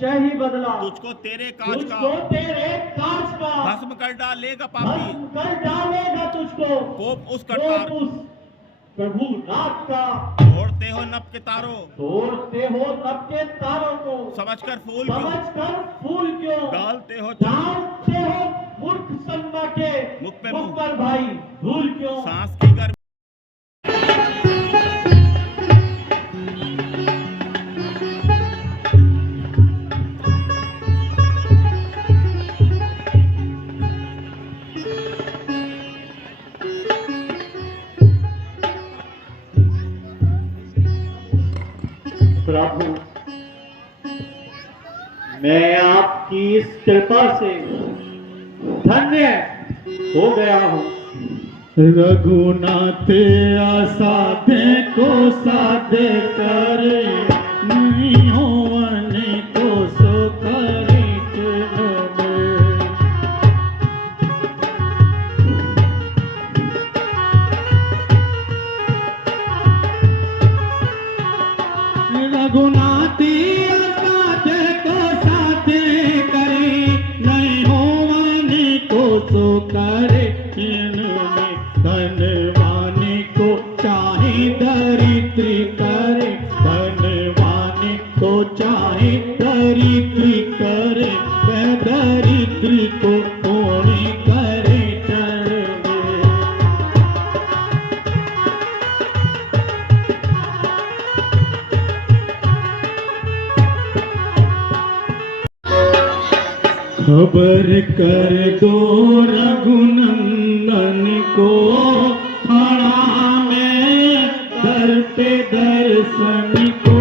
निश्चय ही बदला तुझको तेरे काज तुझको का तेरे काज का भस्म कर डालेगा पापी, भस्म कर डालेगा तुझको कोप उस कोप करतार उस प्रभु नाथ का। तोड़ते हो नभ के तारों, तोड़ते हो नभ के तारों को समझकर फूल क्यों समझकर फूल क्यों डालते हो डालते हो मूर्ख सन्ना के मुख पे मुख मुंह, पर भाई धूल क्यों। सांस की गर्मी प्रभु, मैं आपकी इस कृपा से धन्य हो गया हूँ। रघुनाथ असाधे को साधे करे, नहीं होवन को सो करे चलो। रघुनाथ असाधे को साधे करे, नहीं होवन को सो करे धनवानी को चाहे दरिद्री करे, धनवानी को चाहे दरिद्री करे, वह दरिद्री को कोणी करे चढ़वे। खबर कर दो रघुनंदन को, खड़ा में दर पे दर्शन को।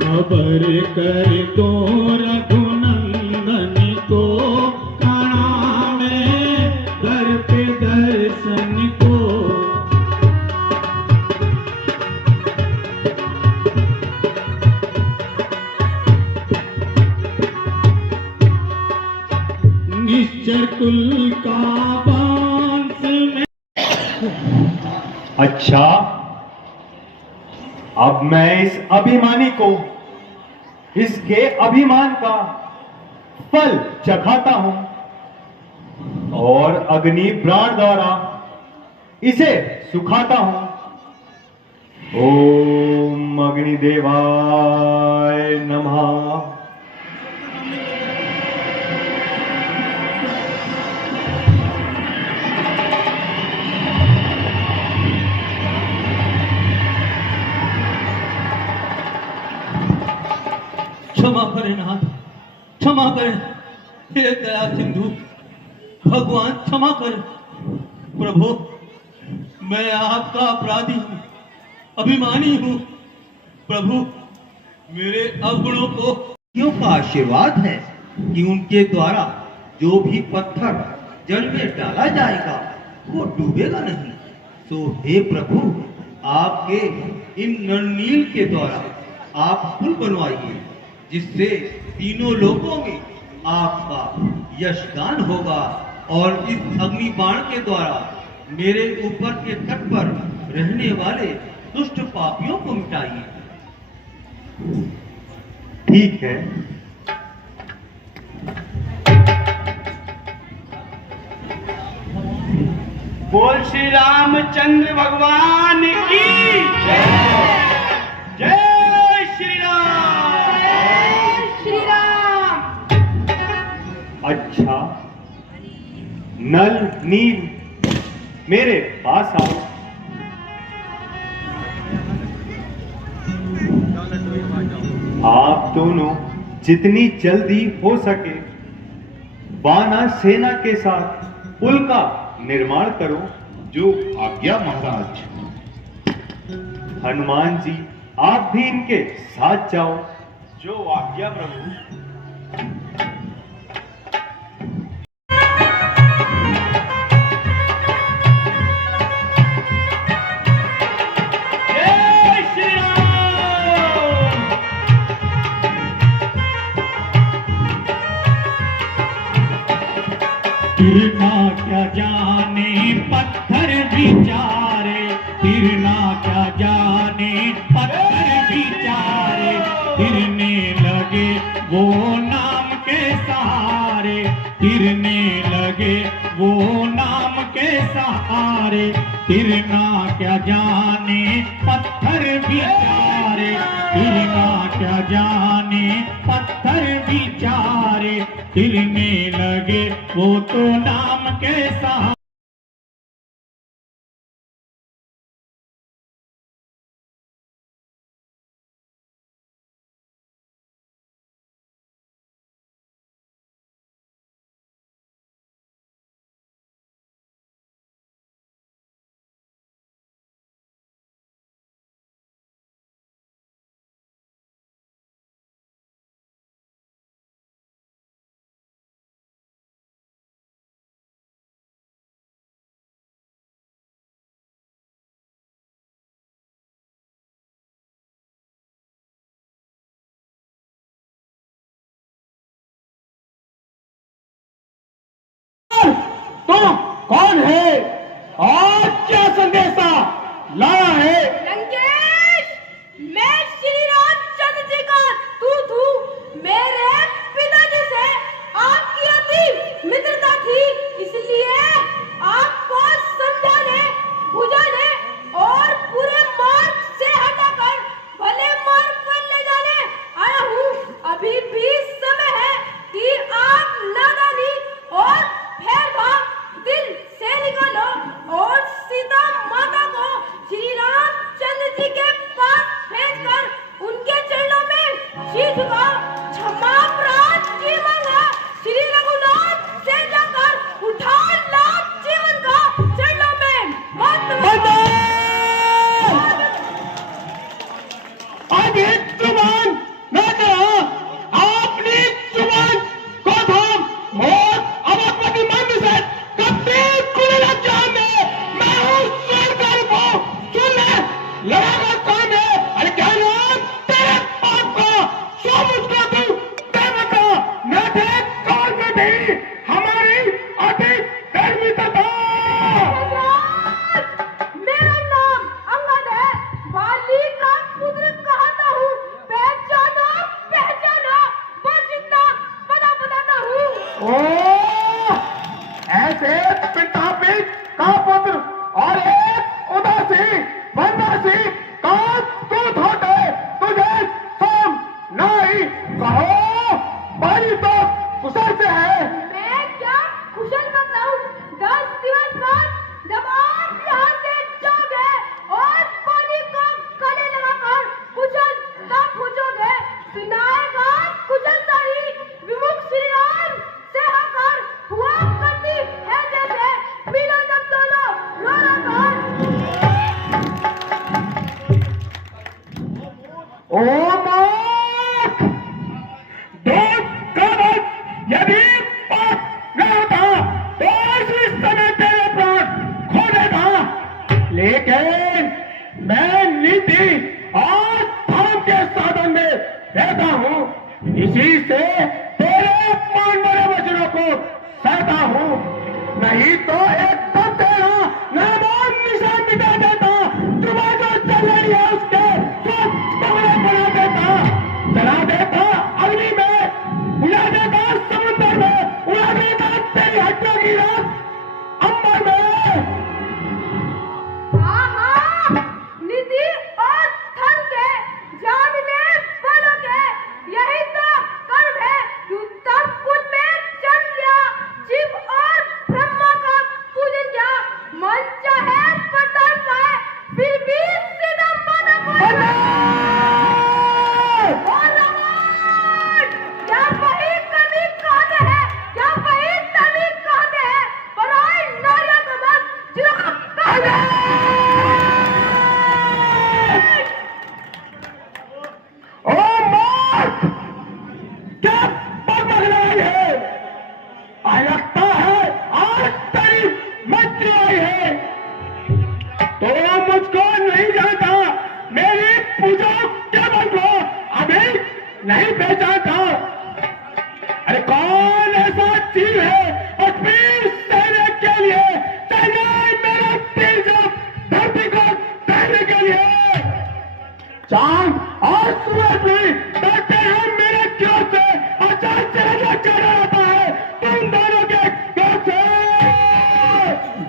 खबर कर दो रघुनंदन को, खड़ा में दर पे दर्शन को। निश्चर कुल का वंश में। अच्छा, अब मैं इस अभिमानी को इसके अभिमान का फल चखाता हूं और अग्नि प्राण द्वारा इसे सुखाता हूं। ओम अग्निदेवाय नमः। क्षमा करें नाथ, क्षमा करें हे दया सिंधु, भगवान क्षमा करें। प्रभु, मैं आपका अपराधी हूँ, अभिमानी हूँ। प्रभु, मेरे अवगुणों को क्यों का आशीर्वाद है कि उनके द्वारा जो भी पत्थर जल में डाला जाएगा वो डूबेगा नहीं। तो हे प्रभु, आपके इन नरनील के द्वारा आप पुल बनवाइए, जिससे तीनों लोकों में आपका यशगान होगा, और इस अग्नि बाण के द्वारा मेरे ऊपर के तट पर रहने वाले दुष्ट पापियों को मिटाइए। ठीक है। बोल श्री रामचंद्र भगवान की जय। जय श्री राम। जय श्री राम। अच्छा, नल नील मेरे पास आओ। आप दोनों जितनी जल्दी हो सके वानर सेना के साथ पुल का निर्माण करो। जो आज्ञा महाराज। हनुमान जी, आप भी इनके साथ जाओ। जो आज्ञा प्रभु। जय श्री राम। गिरना क्या जाने पत्थर बिचारे, हिरना क्या जाने पत्थर बिचारे, हिरने लगे वो नाम के सहारे, हिरने लगे वो नाम के सहारे, हिरना क्या जाने पत्थर बिचारे, हिरना क्या जाने पत्थर बिचारे, हिरने लगे वो तो नाम के सहारे। तो कौन है और क्या संदेशा लाया है? लंकेश, मैं श्री रामचंद्र जी का दूत हूँ। मेरे पिताजी से आपकी अति मित्रता थी, इसलिए आपको समझाने, बुझाने और पूरे मार्ग से हटाकर भले मार्ग पर ले जाने आया हूँ। अभी भी समय है कि आप नादानी और भेदभाव दिल से निकालो और सीता माता को श्री रामचंद्र जी के पास भेजकर उनके चरणों में शीश झुकाओ, क्षमा प्राप्त की मांगा, श्री रघुनाथ से जाकर उठा लाभ जीवन का चरणों में मत आगे जुबान न करो, अपनी जुबान को थाम और अब अपनी मन से कभी खुले न जाने। मैं हूँ स्वर्गदूत को सुन ले, लड़ाकर काम है। अरे क्या नाम तेरे बाप का, सो मुझको तू देवता न थे कौन बेटी हमारी अति धर्मिता। मेरा नाम अंगद है, बाली का पुत्र कहता हूँ। पहचानो पहचानो, बस इतना पता बताता हूँ। ओ, ऐसे पितापित का पुत्र और एक उदासी वनवासी का दूत होते तुझे सम नहीं कहो। बाली तो कुशल से है। मैं क्या कुशल बताऊं? 10 दिवस बाद जब आप यहाँ से जाओगे और पानी को गले लगाकर कुशल तब पूछोगे, सुनाएगा कुशल सारी विमुख श्री राम से होकर हुआ करती है जैसे मिलो जब दोनों रो कर। ओ मूर्ख, दूध का दूध यदि पाप न होता तो इसी समय तेरे प्राण खो देता। लेकिन मैं नीति और धर्म के साधन में रहता हूँ, इसी से तेरे पांडव वचनों को सहता हूँ। नहीं तो एकदम तेरा नाम निशान मिटा देता। तुम्हें जो चल रही है उसके सब टुकड़े बना देता, जला देता अग्नि में, उड़ा देता समुद्र में, उड़ा देता तेरी हड्डियों की रात अंबर में। हाँ, निधि और धन के जानने वालों के यही तो कर्म है। उत्तम कुल में जन्म लिया, शिव और ब्रह्मा का पूजन किया, मन चाहे वरदान पाए, फिर भी सीधा माना चांद और सूरज भी डरते हैं मेरे क्यों से, और चांद चला रहता है तुम दोनों के क्यों से।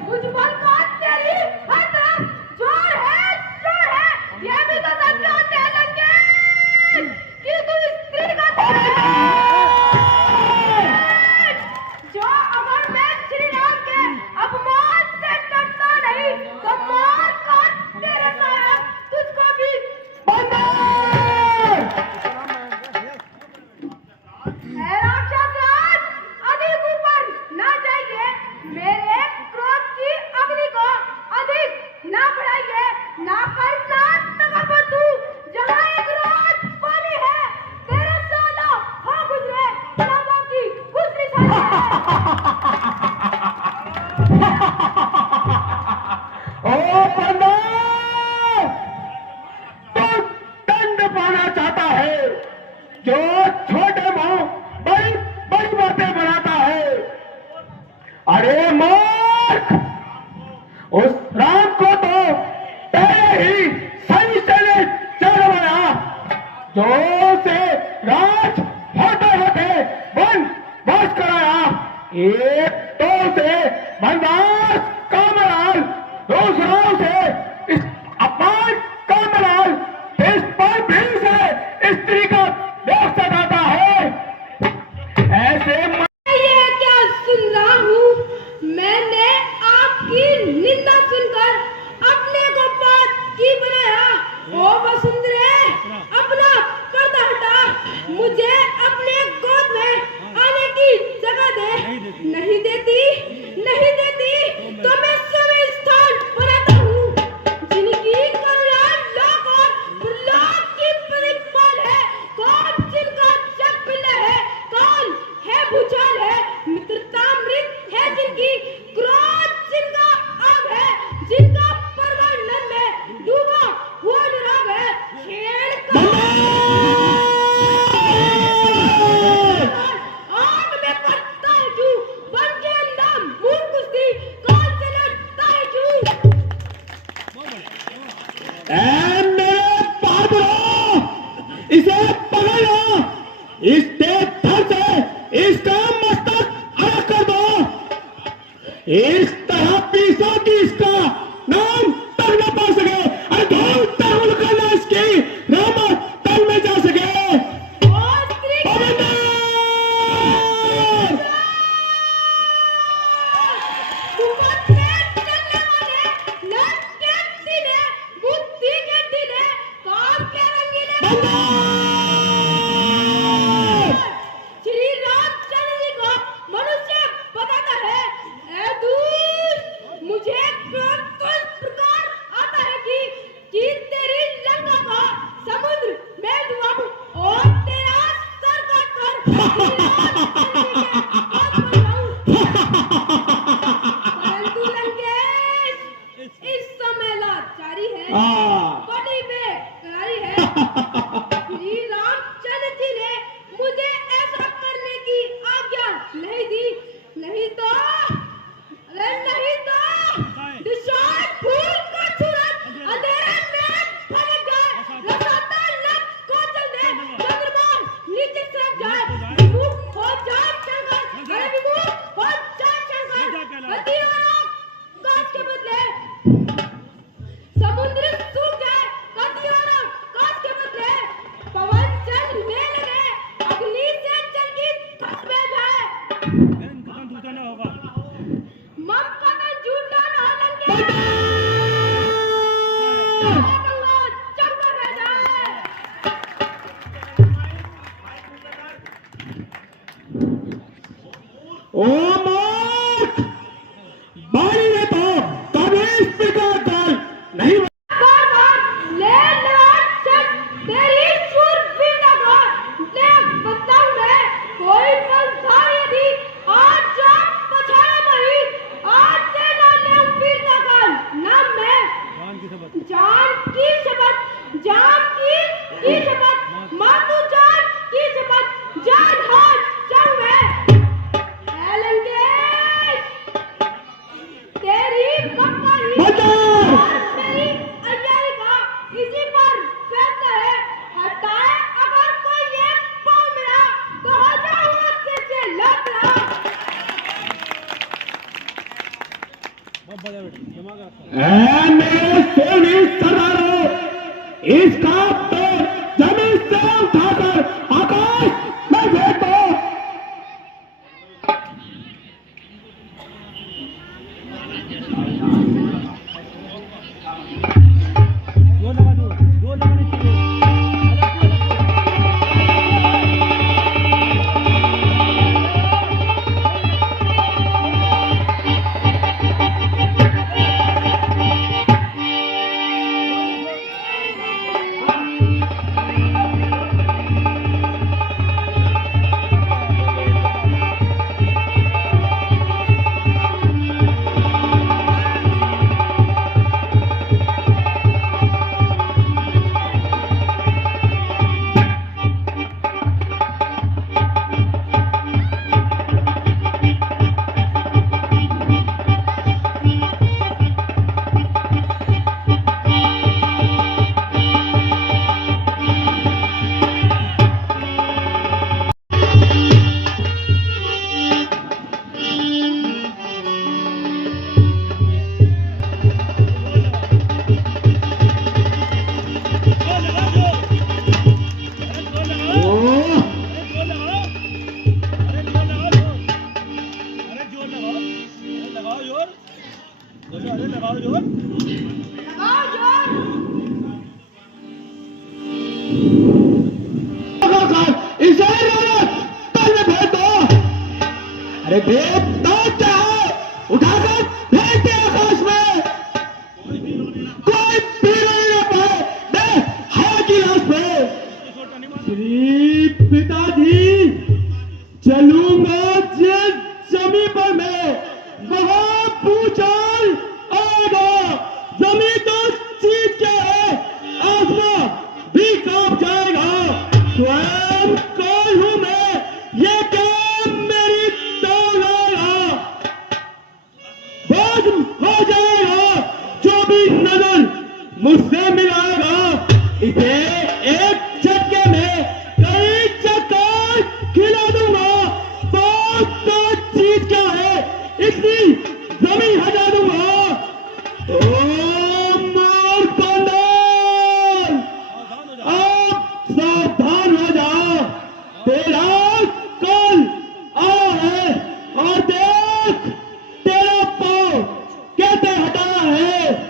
मुझ पर कौन तेरी हर तरफ जोर है शोर है, ये भी तो सब जानते हैं लंकेश कि तू स्त्री का जो अगर मैं श्री राम के अपमान से डरता नहीं तो मार काट तेरे साथ तुझको भी राक्षस अधिक ऊपर ना जाइए, मेरे क्रोध की अग्नि को अधिक ना बढ़ाइए, ना करना तकबर तू जहाँ एक रोज पानी है तेरे सालों हो गुजरे गुलाबों की गुजरी ओ बंदा, तू दंड पाना चाहता है, जो छोटे मुंह बड़ी बड़ी बातें बनाता है। अरे मूर्ख, उस राम को तो पहले ही सही से चढ़वाया, जो से राज होते होते वन वास कराया। एक तो से वनवास कामराल, दूसरा से इस अपमान कामराल, इस पर भी से स्त्री का देख सकाता है। ऐसे ये क्या सुन रहा हूँ, मैंने आपकी निंदा सुनकर अपने को पापी बनाया। ओ वसुंधरे, अपना पर्दा हटा, मुझे अपने गोद में आने की जगह दे। नहीं देती, नहीं देती तो मैं समय स्थान बनाता हूँ जिनकी करुणा लोक और लोक की परिपाल है। कौन जिनका जग पिल्ला है, कौन है भूचाल है, मित्रतामृत है जिनकी, क्रोध जिनका आग है, जिनका परमानंद में डूबा हुआ अनुराग है। खेल का आग में पड़ता है क्यों, बन के नाम मूल कुश्ती कौन से लड़ता है क्यों। मेरे बहादुरों, इसे पकड़ो, इसके धड़ से इसका मस्तक अलग कर दो। इस तरह पीसो कि इसका नाम तक न पा सके, अरे धूल तक करना इसकी नाम तक में जा सके। और स्त्री गोविंदा! ऊपर से चलने वाले नट के सीने, बुद्धि के ढीले, काम के रंगीले। श्री रामचंद्र जी को मनुष्य बताता है, ऐ दूत, मुझे क्रोध तो इस प्रकार आता है कि तेरी लंका को समुद्र में डुबाऊं और तेरा सर काट कर परंतु लंकेश इस समय लाचारी है, बड़ी बेकरारी है। श्री रामचंद्र जी ने मुझे ऐसा करने की आज्ञा नहीं दी, नहीं तो निशान फूल का सूरज अंधेरे में भटक जाए, रसाता लग को चल दे, चंद्रमा नीचे सरक जाए, विमुख हो जाए शंकर, अरे विमुख हो जाए शंकर। गति और आकाश के बदले समुद्र सूख जाए, गति और आकाश के बदले पवन चलने लगे, अग्नि से जल की धूप में जाए। मम पतन झूठा ना लगे, गंगा चंकर रह जाए। ओ मूर्ख, बारी में तो कभी इस प्रकार दाल नहीं बार-बार ले लौट चट तेरी शूरवीरता को ले बताऊं मैं, कोई पल था यदि आज जा पछाड़ा नहीं, आज से ना ले वीरता का नाम मैं। जान की शपथ, जान की शपथ, मातू जान की शपथ, जान हाथ जाऊं मैं। ऐ लंकेश, तेरी मक्कारी और मेरी अय्यारी का इसी पर फैसला मेरे सोने सरदारों, इसका पैर जमीन से उठाकर आकाश में फेंक दो। अरे बेताज है, उठाकर फेंक दे आकाश में। कोई पीरो न पाए, दे हवा की लाश पे। श्री पिताजी, चलूंगा जिस जमीन पर मैं, वहां भूचाल आएगा। जमीन तो चीज क्या है, आसमां भी कांप जाएगा। स्वयं कौन हूं मैं, ये क्या मेरी हो जाएगा। जो भी नजर मुझसे मिलाएगा, इसे एक झटके में कई चक्कर खिला दूंगा। बात का चीज क्या है, इतनी जमीन हटा दूंगा। ओ मोर बंदर, अब सावधान हो जा, तेरा कल आ है। और देख तेरा पांव कैसे हटाना है।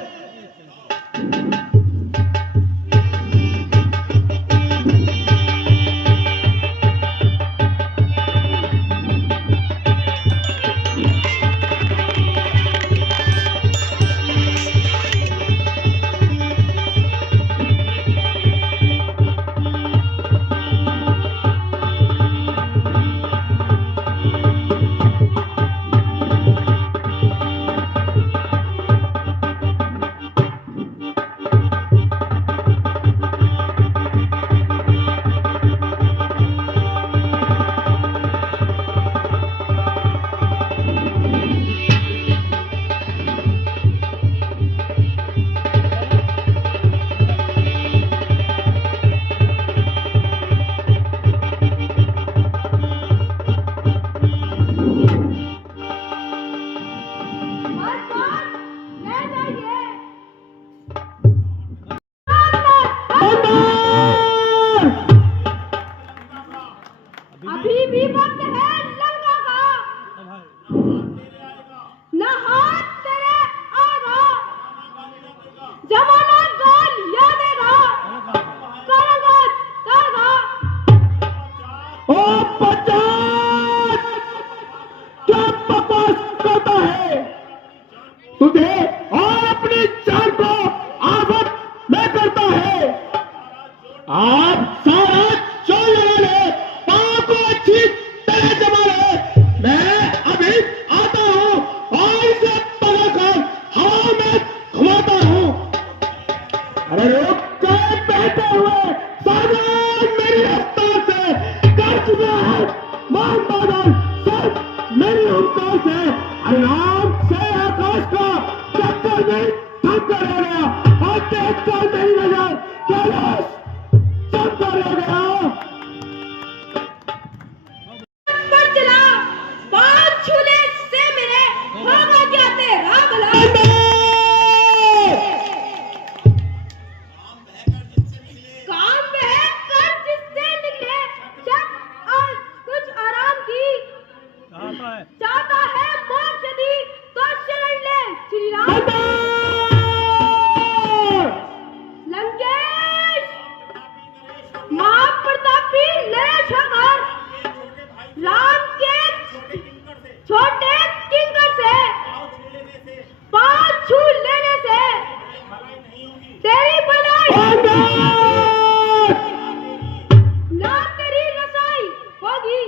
अभी भी वक्त है लंका का, न हाथ तेरे आएगा। जमाना गाल यादेगा, करेगा तागा। ओ पचास, क्या बकवास करता है तुझे और अपनी जान को आफत में करता है। आप सारा चोर ले, पाँव को अच्छी तरह जमा ले। मैं अभी आता हूँ और इसे पकड़कर हवा में घुमाता हूँ। अरे रुक कर बैठे हुए सावधान, मेरी रफ्तार से कर चुका है। मान बादल सिर्फ मेरी हुक्म से आराम से आकाश का चक्कर में थम कर रह गया। और देख कर मेरी नजर कैलाश चमकर रह गया। पर चला, पाँव छूने से मेरे होगा क्या तेरा भला। छू लेने से तेरी भलाई ना तेरी रसाई होगी।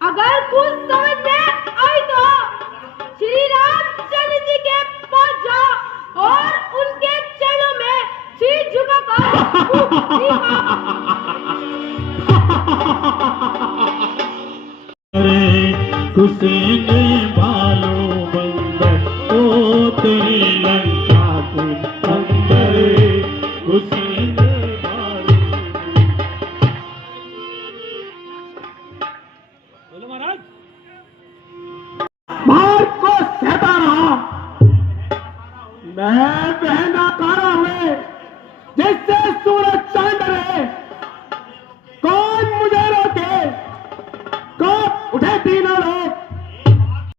अगर कुछ समझ में आई तो श्री रामचंद्र जी के पास जा और उनके चरणों में सिर हुसैन भालो बंदर ओ तेरी लंका के अंदर हुसैन भालो। बोलो महाराज। भारत को सहता रहा, मैं बहना कारा हुए जिससे सूरज चांद रहे